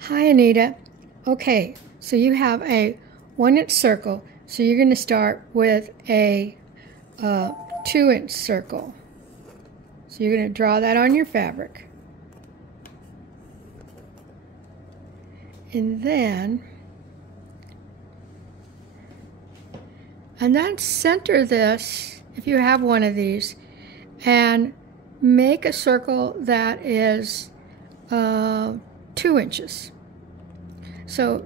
Hi, Anita. Okay, so you have a 1-inch circle. So you're going to start with a 2-inch circle. So you're going to draw that on your fabric. And then center this, if you have one of these, and make a circle that is 2 inches. So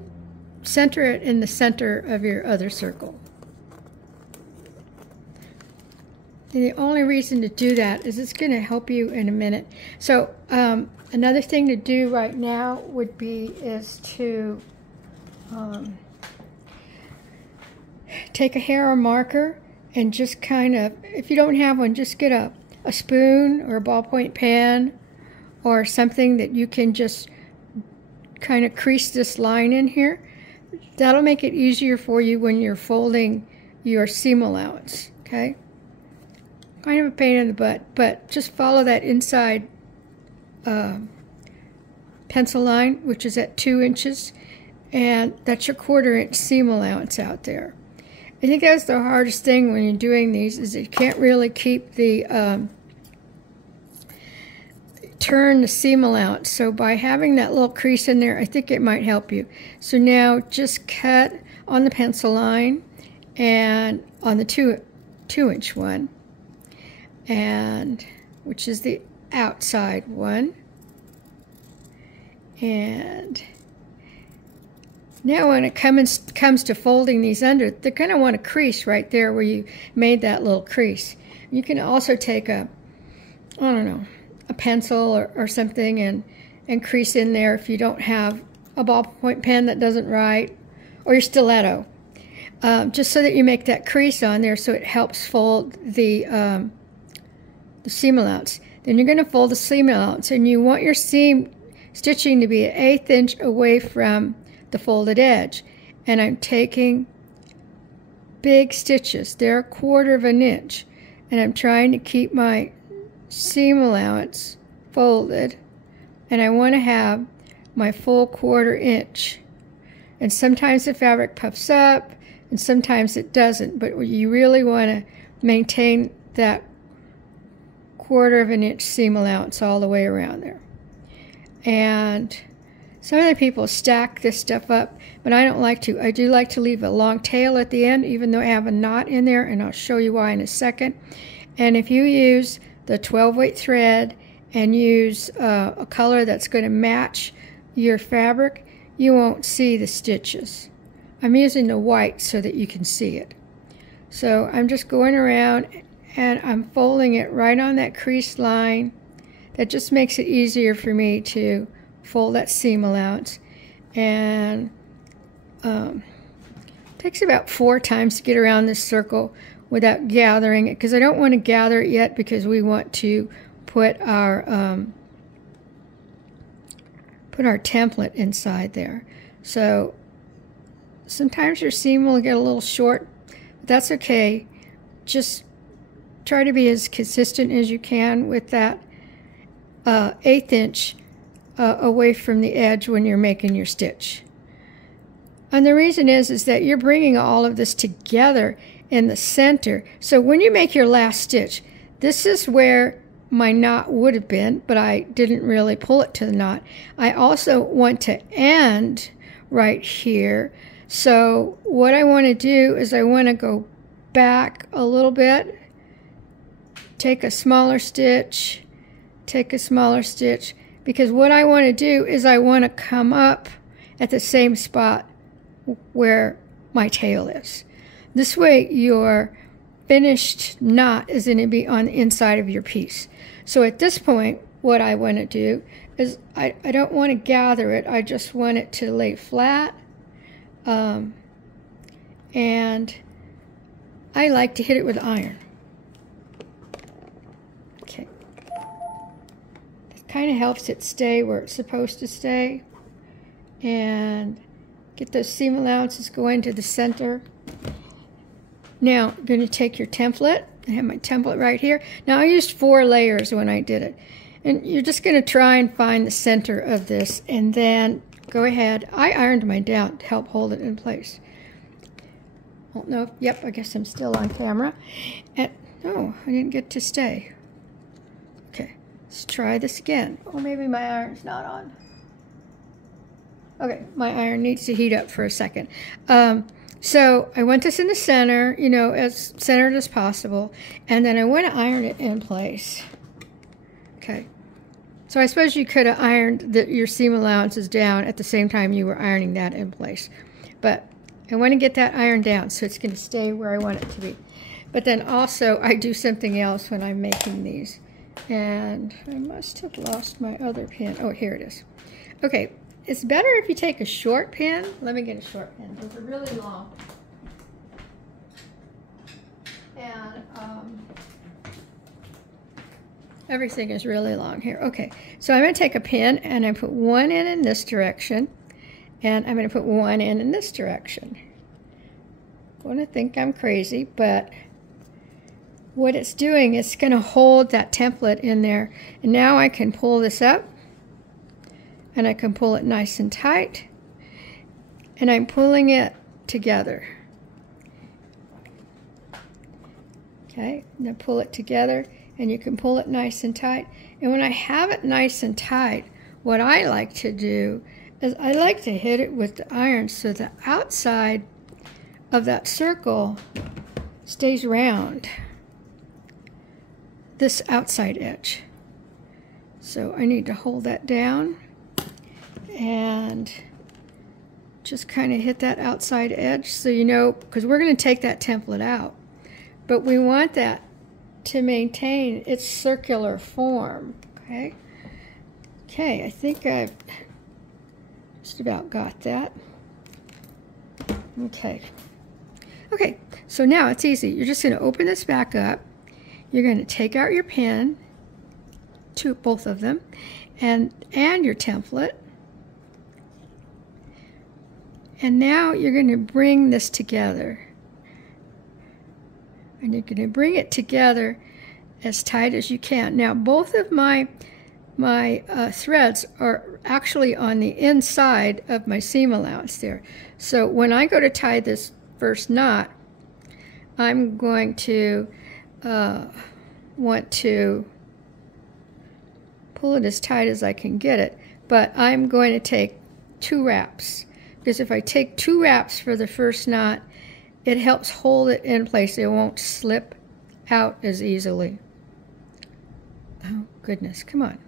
center it in the center of your other circle. And the only reason to do that is it's going to help you in a minute. So another thing to do right now would be to take a hair or marker and just kind of, if you don't have one, just get a spoon or a ballpoint pen or something that you can just kind of crease this line in here. That'll make it easier for you when you're folding your seam allowance, okay? Kind of a pain in the butt, but just follow that inside pencil line, which is at 2 inches, and that's your 1/4 inch seam allowance out there. I think that's the hardest thing when you're doing these, is you can't really keep the turn the seam allowance. So by having that little crease in there, I think it might help you. So now just cut on the pencil line and on the 2-inch one, and which is the outside one. And now when it comes to folding these under, they're going to want a crease right there where you made that little crease. You can also take a pencil or something and crease in there if you don't have a ballpoint pen that doesn't write, or your stiletto, just so that you make that crease on there so it helps fold the seam allowance. Then you're going to fold the seam allowance, and you want your seam stitching to be an 1/8 inch away from the folded edge. And I'm taking big stitches. They're 1/4 inch, and I'm trying to keep my seam allowance folded, and I want to have my full 1/4 inch. And sometimes the fabric puffs up and sometimes it doesn't, but you really want to maintain that 1/4 inch seam allowance all the way around there. And some other people stack this stuff up, but I don't like to. I do like to leave a long tail at the end, even though I have a knot in there, and I'll show you why in a second. And if you use the 12-weight thread and use a color that's going to match your fabric, you won't see the stitches. I'm using the white so that you can see it. So I'm just going around and I'm folding it right on that crease line. That just makes it easier for me to fold that seam allowance. And takes about 4 times to get around this circle without gathering it, because I don't want to gather it yet, because we want to put our template inside there. So sometimes your seam will get a little short, but that's okay. Just try to be as consistent as you can with that 1/8 inch away from the edge when you're making your stitch. And the reason is that you're bringing all of this together in the center. So when you make your last stitch, this is where my knot would have been, but I didn't really pull it to the knot. I also want to end right here. So what I want to do is I want to go back a little bit, take a smaller stitch, take a smaller stitch, because what I want to do is I want to come up at the same spot where my tail is. This way your finished knot is going to be on the inside of your piece. So at this point, what I want to do is I don't want to gather it. I just want it to lay flat. And I like to hit it with iron. Okay. It kind of helps it stay where it's supposed to stay. And get those seam allowances going to the center. Now, I'm going to take your template. I have my template right here. Now, I used 4 layers when I did it. And you're just going to try and find the center of this, and then go ahead. I ironed mine down to help hold it in place. Oh, no, yep, I guess I'm still on camera. And, no, I didn't get to stay. Okay, let's try this again. Oh, maybe my iron's not on. Okay, my iron needs to heat up for a second. So I want this in the center, you know, as centered as possible, and then I want to iron it in place. Okay, so I suppose you could have ironed your seam allowances down at the same time you were ironing that in place. But I want to get that iron down so it's going to stay where I want it to be. But then also I do something else when I'm making these. And I must have lost my other pin. Oh, here it is. Okay. It's better if you take a short pin. Let me get a short pin. Those are really long. And everything is really long here. Okay, so I'm going to take a pin and I put one in this direction. And I'm going to put one in this direction. I'm going to think I'm crazy, but what it's doing is going to hold that template in there. And now I can pull this up. And I can pull it nice and tight, and I'm pulling it together. Okay, now pull it together, and you can pull it nice and tight. And when I have it nice and tight, what I like to do is I like to hit it with the iron so the outside of that circle stays round, this outside edge. So I need to hold that down and just kind of hit that outside edge so you know, because we're going to take that template out. But we want that to maintain its circular form, okay? Okay, I think I've just about got that. Okay. Okay, so now it's easy. You're just going to open this back up. You're going to take out your pin, both of them, and your template. And now you're going to bring this together. And you're going to bring it together as tight as you can. Now, both of my threads are actually on the inside of my seam allowance there. So when I go to tie this first knot, I'm going to want to pull it as tight as I can get it. But I'm going to take 2 wraps. Because if I take 2 wraps for the first knot, it helps hold it in place. It won't slip out as easily. Oh, goodness. Come on.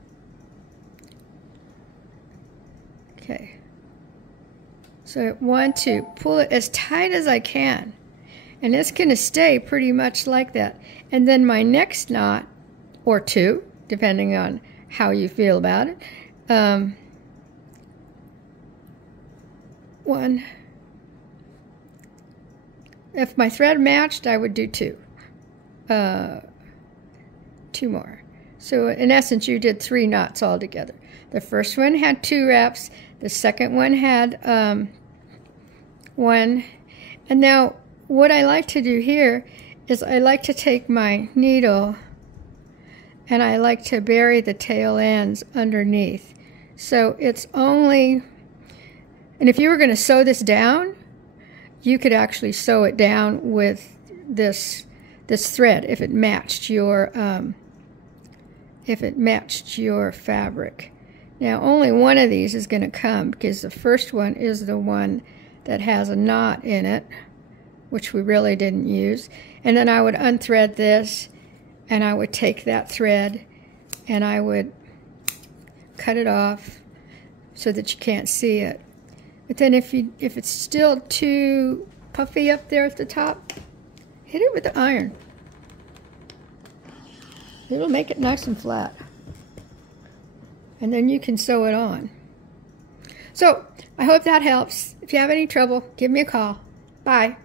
Okay. So I want to pull it as tight as I can. And it's going to stay pretty much like that. And then my next knot, or 2, depending on how you feel about it, 1. If my thread matched, I would do 2. 2 more. So in essence, you did 3 knots altogether. The first one had 2 wraps. The second one had 1. And now what I like to do here is I like to take my needle and I like to bury the tail ends underneath. So it's only... And if you were going to sew this down, you could actually sew it down with this thread if it matched your fabric. Now, only one of these is going to come because the first one is the one that has a knot in it, which we really didn't use. And then I would unthread this, and I would take that thread, and I would cut it off so that you can't see it. But then if it's still too puffy up there at the top, hit it with the iron. It'll make it nice and flat. And then you can sew it on. So I hope that helps. If you have any trouble, give me a call. Bye.